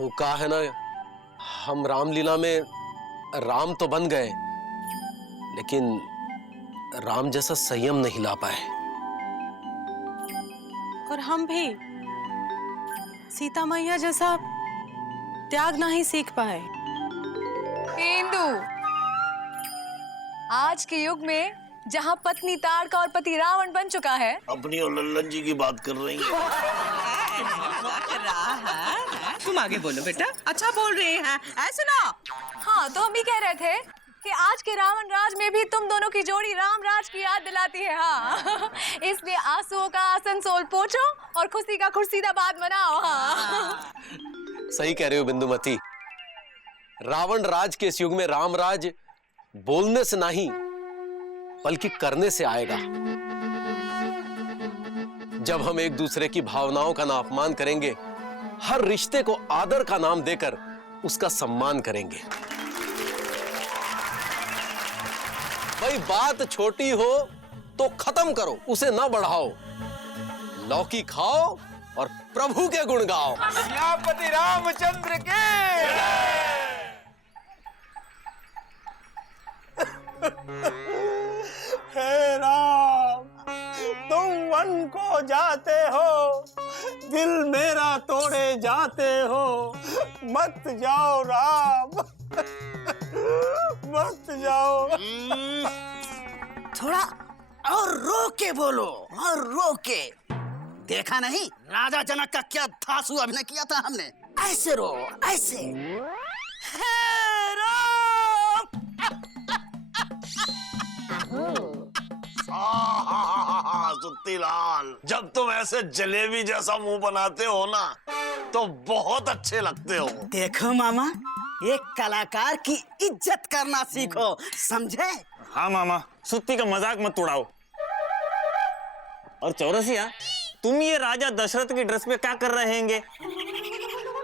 वो कहा है ना, हम रामलीला में राम तो बन गए, लेकिन राम जैसा संयम नहीं ला पाए। और हम भी सीता मैया जैसा त्याग नहीं सीख पाए। इंदु, आज के युग में जहाँ पत्नी ताड़का और पति रावण बन चुका है। अपनी और लल्लन जी की बात कर रही है। तुम आगे बोलो बेटा, अच्छा बोल रहे हैं, ऐसे ना। हाँ, तो हम भी कह रहे थे कि आज के रावण राज में भी तुम दोनों की जोड़ी राम राज की याद दिलाती है। हाँ, इसलिए आंसुओं का आसनसोल पोंछो और खुशी का खुर्शीदाबाद मनाओ। हाँ, सही कह रहे हो बिंदुमती। रावण राज के इस युग में राम राज बोलने से नहीं बल्कि करने से आएगा। जब हम एक दूसरे की भावनाओं का ना अपमान करेंगे, हर रिश्ते को आदर का नाम देकर उसका सम्मान करेंगे। भाई बात छोटी हो तो खत्म करो, उसे ना बढ़ाओ। लौकी खाओ और प्रभु के गुण गाओ। सियापति रामचंद्र के। हे राम, तुम वन को जाते हो, दिल मेरा तोड़े जाते हो, मत जाओ राम, मत जाओ। थोड़ा और रो के बोलो, और रो के। देखा नहीं राजा जनक का क्या धांसू अभिनय किया था हमने। ऐसे रो, ऐसे। हे राम। सुत्ती लाल, जब तुम ऐसे जलेबी जैसा मुंह बनाते हो ना, तो बहुत अच्छे लगते हो। देखो मामा, एक कलाकार की इज्जत करना सीखो, समझे? हाँ मामा, सुत्ती का मजाक मत उड़ाओ। और चौरसिया, तुम ये राजा दशरथ की ड्रेस में क्या कर रहे हैंगे?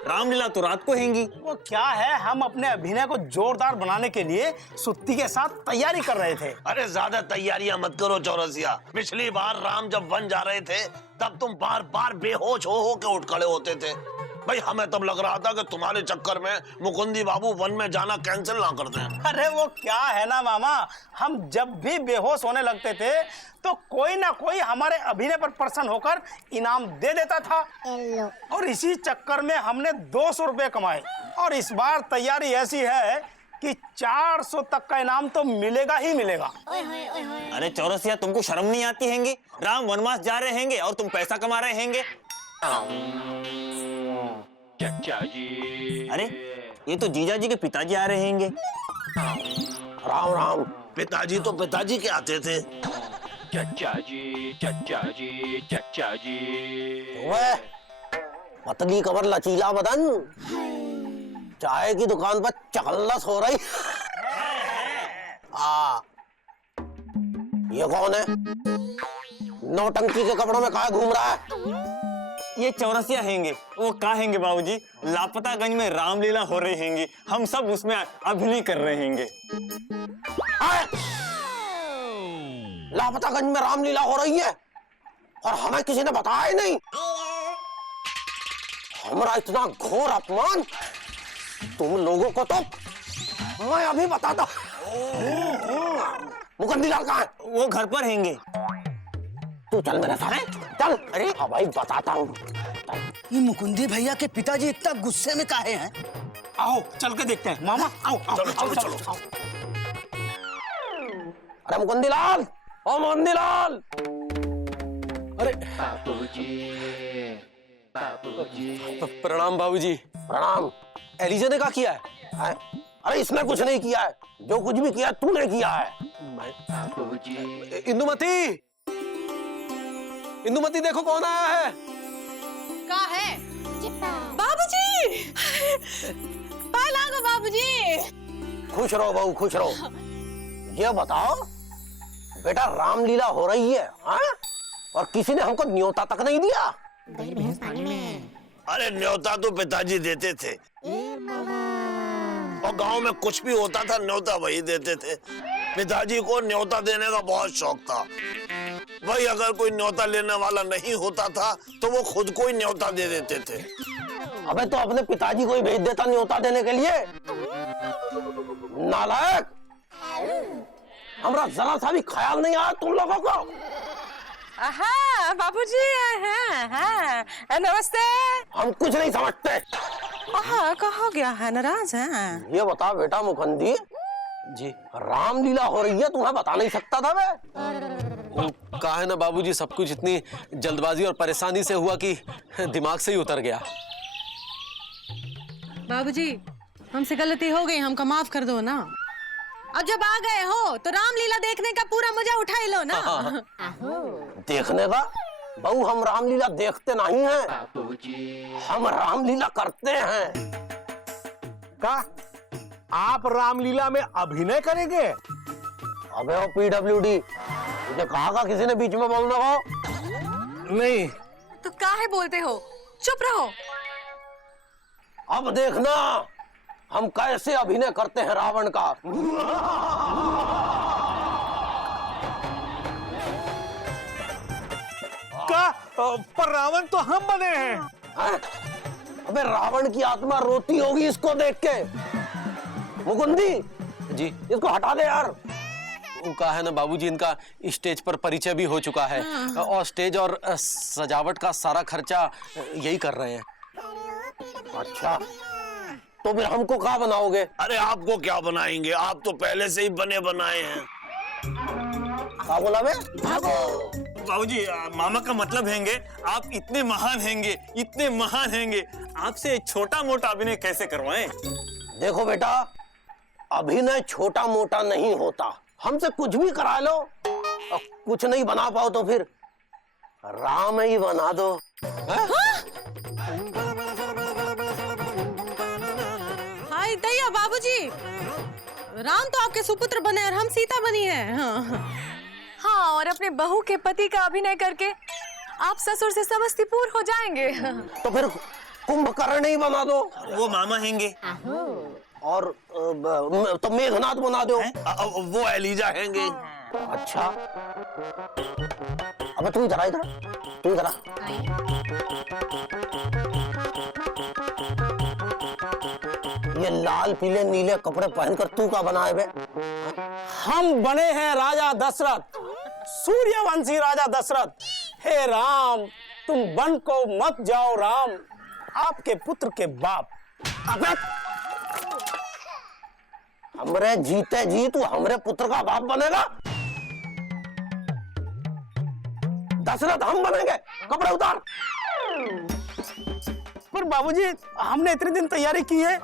रामलीला तो रात को हैंगी। वो क्या है, हम अपने अभिनय को जोरदार बनाने के लिए सुत्ती के साथ तैयारी कर रहे थे। अरे ज्यादा तैयारियां मत करो चौरसिया। पिछली बार राम जब वन जा रहे थे, तब तुम बार बार बेहोश हो के उठ खड़े होते थे। भाई हमें तब लग रहा था कि तुम्हारे चक्कर में मुकुंदी बाबू वन में जाना कैंसिल ना कर दें। अरे वो क्या है ना मामा, हम जब भी बेहोश होने लगते थे तो कोई ना कोई हमारे अभिनय पर प्रसन्न होकर इनाम दे देता था। और इसी चक्कर में हमने 200 रुपए कमाए। और इस बार तैयारी ऐसी है कि 400 तक का इनाम तो मिलेगा ही मिलेगा। अरे चौरसिया, तुमको शर्म नहीं आती हैंगी? राम वनवास जा रहे हैंगे और तुम पैसा कमा रहे हैंगे। चचा जी। अरे ये तो जीजा जी के पिताजी आ रहे हैंगे। राम राम। पिताजी तो पिताजी के आते थे। चचा जी, चचा जी, चचा जी। वह पतली कमर लचीला बदन, चाय की दुकान पर चकल्लस हो रही। ये कौन है? नौटंकी के कपड़ों में कहाँ घूम रहा है? ये चौरसिया हैंगे। वो कहाँ हैंगे बाबूजी? लापतागंज में रामलीला हो रही हैंगी, हम सब उसमें अभिनय कर रहे हैंगे। लापतागंज में रामलीला हो रही है और हमें किसी ने बताया ही नहीं। हमारा इतना घोर अपमान तुम लोगों को तो मैं अभी बताता। मुकुंदी लाल कहाँ है? वो घर पर हैंगे। तू चल मेरे साथ, चल। अरे हाँ भाई, बताता हूँ। ये मुकुंदी भैया के पिताजी इतना गुस्से में काहे हैं? आओ चल के देखते हैं मामा। आओ आओ चलो, आओ, चलो, चलो। अरे मुकुंदी लाल, ओ मुकुंदी लाल। अरे बाबूजी, बाबूजी। प्रणाम बाबूजी। प्रणाम। एलिजा ने क्या किया है? अरे इसने कुछ नहीं किया है, जो कुछ भी किया तूने किया है। बाबूजी। इंदुमती, इंदुमती देखो कौन आया है। का है? बाबूजी, पाए लागो बाबूजी। खुश रहो बहू, खुश रहो। ये बताओ बेटा, रामलीला हो रही है हाँ? और किसी ने हमको न्योता तक नहीं दिया। अरे न्योता तो पिताजी देते थे, और गांव में कुछ भी होता था न्योता वही देते थे। पिताजी को न्योता देने का बहुत शौक था। वही अगर कोई न्योता लेने वाला नहीं होता था तो वो खुद को ही न्योता दे देते थे। अबे तो अपने पिताजी को ही भेज देता न्योता देने के लिए। नालायक, हमरा जरा सा भी ख्याल नहीं आया तुम लोगों को। हाँ बाबूजी, हाँ नमस्ते। हम कुछ नहीं समझते। हाँ कहो गया है, नाराज है? ये बता बेटा मुकुंदी जी, रामलीला हो रही है, तुम्हें बता नहीं सकता था मैं? कहा है ना बाबूजी, सब कुछ इतनी जल्दबाजी और परेशानी से हुआ कि दिमाग से ही उतर गया। बाबूजी, हमसे गलती हो गई, हमको माफ कर दो ना। अब जब आ गए हो तो रामलीला देखने का पूरा मजा उठा ही लो ना। देखने का? बहू, हम रामलीला देखते नहीं हैं, हम रामलीला करते हैं। का आप रामलीला में अभिनय करेंगे? अबे ओ PWD, मुझे कहा किसी ने बीच में बोलने को? नहीं। तो काहे बोलते हो, चुप रहो। अब देखना हम कैसे अभिनय करते हैं रावण का। पर रावण तो हम बने हैं। हैं? अबे रावण की आत्मा रोती होगी इसको देख के। मुकुंदी जी, इसको हटा दे यार। उनका है ना बाबूजी, इनका स्टेज पर परिचय भी हो चुका है और स्टेज और सजावट का सारा खर्चा यही कर रहे हैं। अच्छा, तो फिर हमको क्या बनाओगे? अरे आपको क्या बनाएंगे, आप तो पहले से ही बने बनाए हैं। क्या बोला बे? बाबूजी, मामा का मतलब हैंगे आप इतने महान हैंगे, इतने महान हैंगे, आपसे छोटा मोटा अभिनय कैसे करवाएं? देखो बेटा, अभिनय छोटा मोटा नहीं होता, हमसे कुछ भी करा लो। और कुछ नहीं बना पाओ तो फिर राम ही बना दो। हाय दैया बाबूजी, राम तो आपके सुपुत्र बने और हम सीता बनी है। हाँ, और अपने बहू के पति का अभिनय करके आप ससुर से समस्तीपुर हो जाएंगे। तो फिर कुंभकर्ण ही बना दो। वो मामा हैंगे। और तो मेघनाथ बना दो। वो एलिजा हैंगे। अच्छा, अब तू इधर आ, इधर तू इधर आ। ये लाल पीले नीले कपड़े पहनकर तू क्या बनाए बे? हम बने हैं राजा दशरथ, सूर्यवंशी राजा दशरथ। हे राम, तुम वन को मत जाओ राम, आपके पुत्र के बाप। अबे हमरे जीते जी तू हमरे पुत्र का बाप बनेगा? दशरथ हम बनेंगे? कपड़े उतार। पर बाबूजी, हमने इतने दिन तैयारी की है।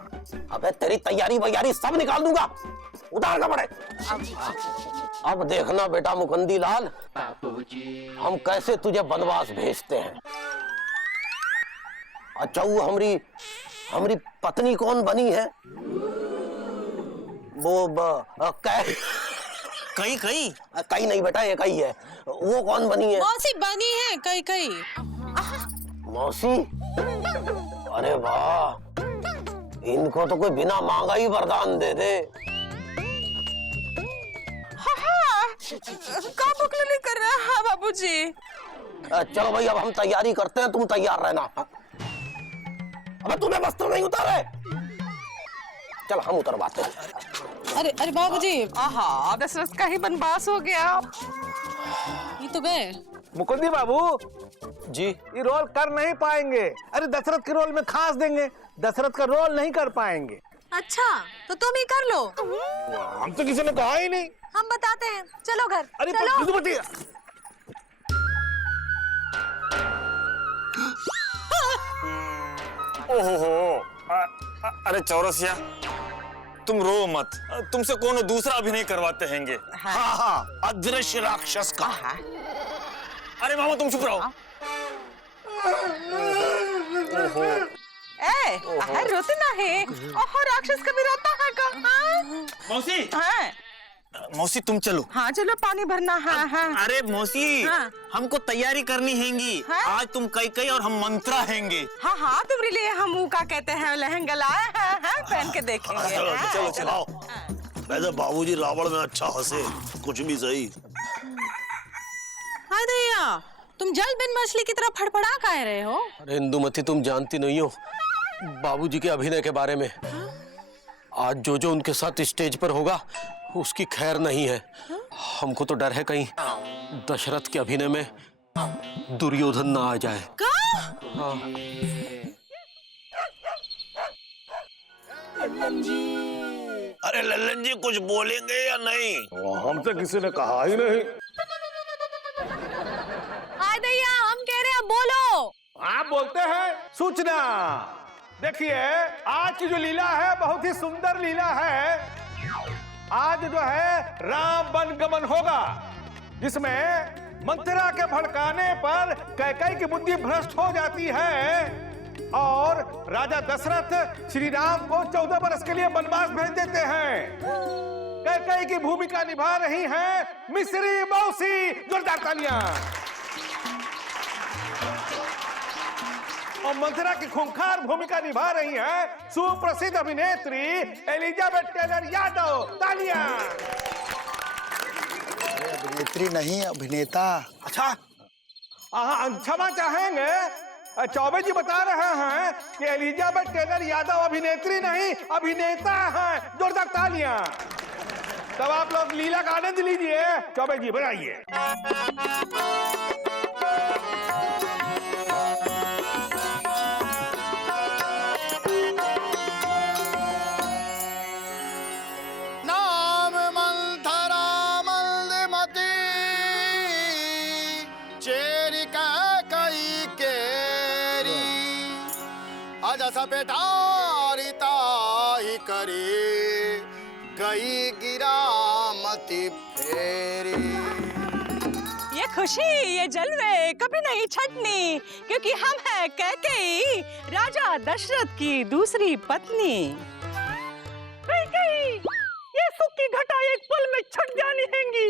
अबे तेरी तैयारी वैयारी सब निकाल दूंगा, उतार कपड़े। अब देखना बेटा मुकुंदी लाल, हम कैसे तुझे वनवास भेजते हैं। अच्छा, वो हमारी पत्नी कौन बनी है? वो कई कई नहीं बेटा, एक ही है। वो कौन बनी है? मौसी बनी है कई कई। मौसी? अरे वाह, इनको तो कोई बिना मांगा ही वरदान दे दे। का बुकली कर रहा है बाबूजी? चलो भाई, अब हम तैयारी करते हैं, तुम तैयार रहना। अब तूने वस्त्र नहीं उतारे? चल हम उतरवाते हैं। अरे अरे बाबूजी, आहा, दशरथ का ही वनवास हो गया। ये तो गए। मुकुंदी बाबू जी, ये रोल कर नहीं पाएंगे। अरे दशरथ के रोल में खास देंगे, दशरथ का रोल नहीं कर पाएंगे। अच्छा, तो तुम ही कर लो। हम तो किसी ने कहा ही नहीं। हम बताते हैं, चलो घर। अरे चलो। मधुमती, ओहो, अरे चौरसिया, तुम रो मत, तुमसे कौन दूसरा अभिनय करवाते हैंगे। हाँ हाँ, अदृश्य राक्षस का। अरे मामा तुम चुप रहो। ए, रोते ना है। ओहो, राक्षस कभी रोता है का? मौसी, हाँ मौसी तुम चलो। हाँ चलो, पानी भरना। हाँ हाँ। अरे मौसी, हाँ। हमको तैयारी करनी हैंगी। हाँ? आज तुम कई और हम मंत्रा हैंगे। हाँ हाँ, तुम्हारे लिए हम वो का कहते हैं लहंगा लाए हैं, पहन के देखेंगे। चलो हाँ, चलो चलो। वैसे बाबूजी रावण में अच्छा हंसे, कुछ भी सही। हाय दैया, तुम जल बिन मछली की तरह फड़फड़ा कह रहे हो? अरे इंदुमती, तुम जानती नहीं हो, बाबूजी के अभिनय के बारे में। आज जो जो उनके साथ स्टेज पर होगा उसकी खैर नहीं है। हमको तो डर है कहीं दशरथ के अभिनय में दुर्योधन ना आ जाए। हाँ। अरे लल्लन जी कुछ बोलेंगे या नहीं? हमसे किसी ने कहा ही नहीं। हाय दैया, हम कह रहे हैं बोलो। आप बोलते हैं सूचना। देखिए आज की जो लीला है बहुत ही सुंदर लीला है। आज जो है राम वन गमन होगा, जिसमें मंथरा के भड़काने पर कैकेयी की बुद्धि भ्रष्ट हो जाती है और राजा दशरथ श्री राम को 14 वर्ष के लिए वनवास भेज देते हैं। कैकेयी की भूमिका निभा रही हैं मिस्री मौसी। जोरदार तालियां। और मंथरा की खूंखार भूमिका निभा रही है सुप्रसिद्ध अभिनेत्री एलिजाबेथ टेलर यादव। तालियां। अभिनेत्री नहीं, अभिनेता। अच्छा, क्षमा चाहेंगे, चौबे जी बता रहे हैं कि एलिजाबेथ टेलर यादव अभिनेत्री नहीं अभिनेता हैं। जोरदार तालियां। तब आप लोग लीला का आनंद लीजिए। चौबे जी बनाइए। नाम मंथरा मंदमती, चेरी कैकेयी केरी, अजस बेटारिता ही करी, गई गिरामती फेरी। ये खुशी, ये जलवे कभी नहीं छटनी, क्योंकि हम हैं कैकेयी, राजा दशरथ की दूसरी पत्नी। कैकेयी, ये सुख की घटा एक पल में छट जानी हैंगी।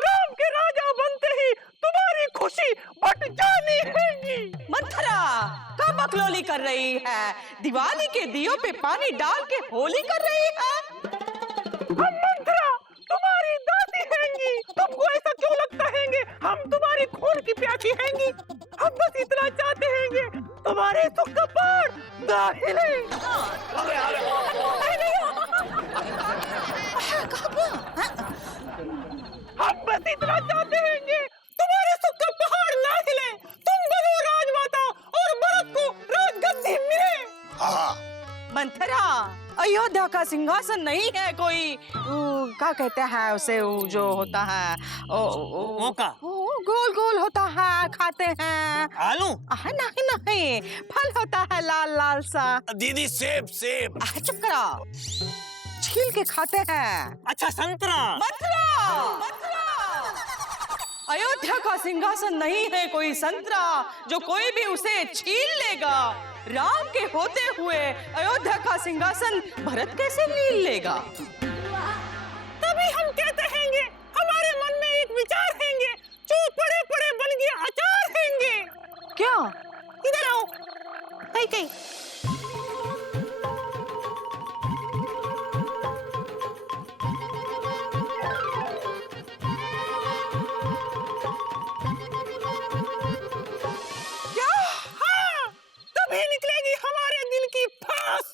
राम के राजा बनते ही तुम्हारी खुशी बट जानी हैंगी। मंथरा कब बकलोली कर रही है? दिवाली के दियों पे पानी डाल के होली कर रही है। हम मंथरा तुम्हारी दासी हैंगी। तुमको ऐसा क्यों लगता हैंगे हम तुम्हारी खून की प्यासी हैंगी? हम बस इतना चाहते हैंगे तुम्हारे सुख का पहाड़ ना हिले। हम बस इतना चाहते हैंगे तुम्हारे सुख का पहाड़ ना हिले, तुम बनो राजमाता और भरत को राजगद्दी मिले। मंथरा, अयोध्या का सिंहासन नहीं है कोई, क्या कहते हैं उसे, जो होता है गोल गोल होता है, खाते हैं आलू। नहीं नहीं, फल होता है लाल लाल सा। दीदी सेब सेब। चुप करो, छील के खाते हैं। अच्छा संतरा। अयोध्या का सिंहासन नहीं है कोई संतरा जो कोई भी उसे छीन लेगा। राम के होते हुए अयोध्या का सिंहासन भरत कैसे लील लेगा? तभी हम कहते हैंगे, हमारे मन में एक विचार हैंगे जो पड़े पड़े बन गए अचार हैंगे। क्या? इधर आओ। कैकेयी, निकलेगी हमारे दिल की फांस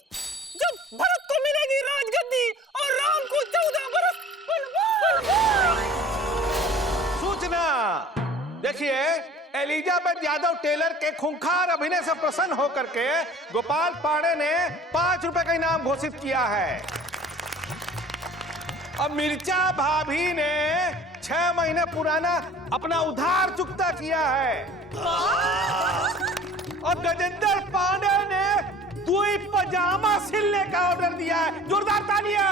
जब भरत को मिलेगी राजगद्दी और राम को 14 वर्ष वनवास। सूचना। देखिए एलिजाबेथ यादव टेलर के खूंखार अभिनय से प्रसन्न होकर के गोपाल पांडे ने 5 रुपए का इनाम घोषित किया है। अब मिर्चा भाभी ने 6 महीने पुराना अपना उधार चुकता किया है। और गजेंद्र पांडे ने 2 पजामा सिलने का ऑर्डर दिया है। जोरदार तालियां।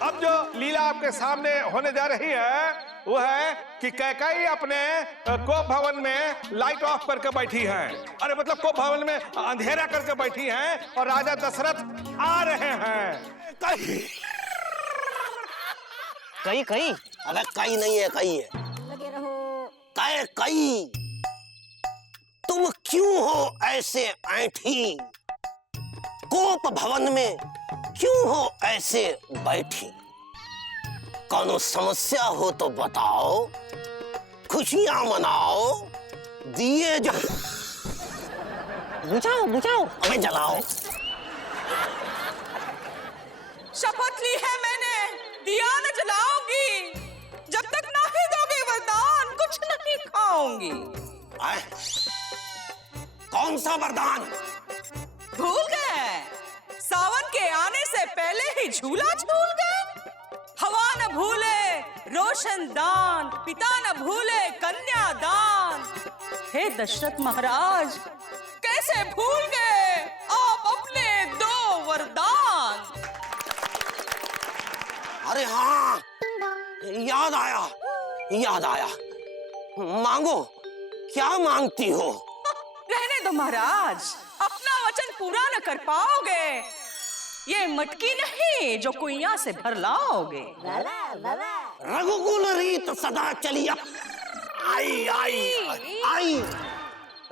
अब जो लीला आपके सामने होने जा रही है वो है कि कैकेयी अपने कोप भवन में लाइट ऑफ करके बैठी हैं। अरे मतलब कोप भवन में अंधेरा करके बैठी हैं और राजा दशरथ आ रहे हैं। कई कई। अबे कई नहीं है, कई है। लगे रहो। कई तुम क्यों हो ऐसे ऐठी? कोप भवन में क्यों हो ऐसे बैठी? कौनो समस्या हो तो बताओ, खुशियां मनाओ, दिए बुझाओ बुझाओ, अबे जलाओ। शपथ ली है मैंने, दिया न जलाऊंगी, जब तक ना ही दोगे वरदान कुछ नहीं खाऊंगी। आए, कौन सा वरदान? भूल गए? सावन के आने से पहले ही झूला झूल गए। हवा न भूले रोशन दान, पिता न भूले कन्यादान। हे दशरथ महाराज, कैसे भूल गए आप अपने 2 वरदान? अरे हाँ, याद आया, याद आया। मांगो, क्या मांगती हो? रहने दो महाराज, अपना वचन पूरा न कर पाओगे। ये मटकी नहीं जो कुइयां से भर लाओगे। रघुकुल रीत सदा चलिया आई आई आई,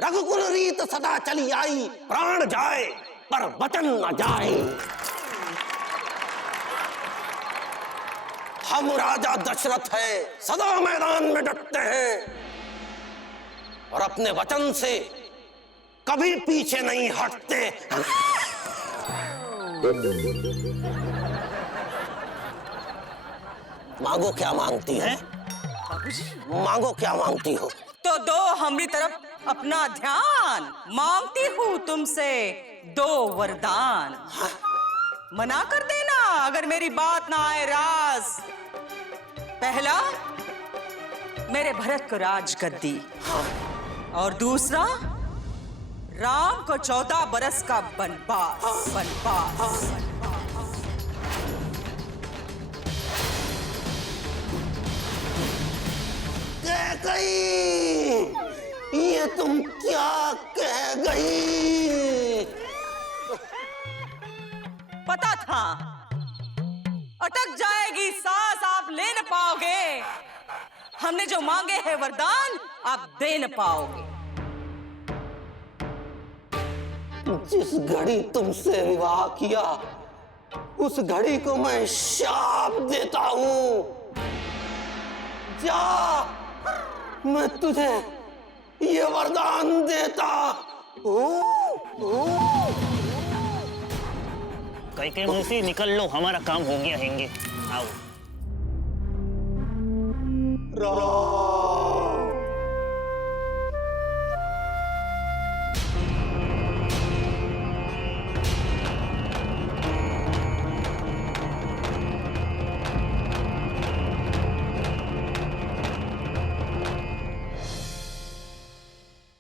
रघुकुल रीत सदा चली आई, प्राण जाए पर वचन न जाए। हम राजा दशरथ है, सदा मैदान में डटते हैं और अपने वचन से कभी पीछे नहीं हटते। मांगो, क्या मांगती है? मांगो, क्या मांगती हो? तो दो हमारी तरफ अपना ध्यान, मांगती हूँ तुमसे 2 वरदान। मना कर देना अगर मेरी बात ना आए रास। पहला, मेरे भरत को राजगद्दी, और दूसरा, राम को 14 बरस का वनवास। कह गई, ये तुम क्या कह गई? पता था अटक जाएगी सांस, आप ले न पाओगे। हमने जो मांगे हैं वरदान, आप दे न पाओगे। जिस घड़ी तुमसे विवाह किया, उस घड़ी को मैं शाप देता हूं। जा, मैं तुझे ये वरदान देता हूं। कई मुंशी निकल लो, हमारा काम हो गया हैंगे। आओ।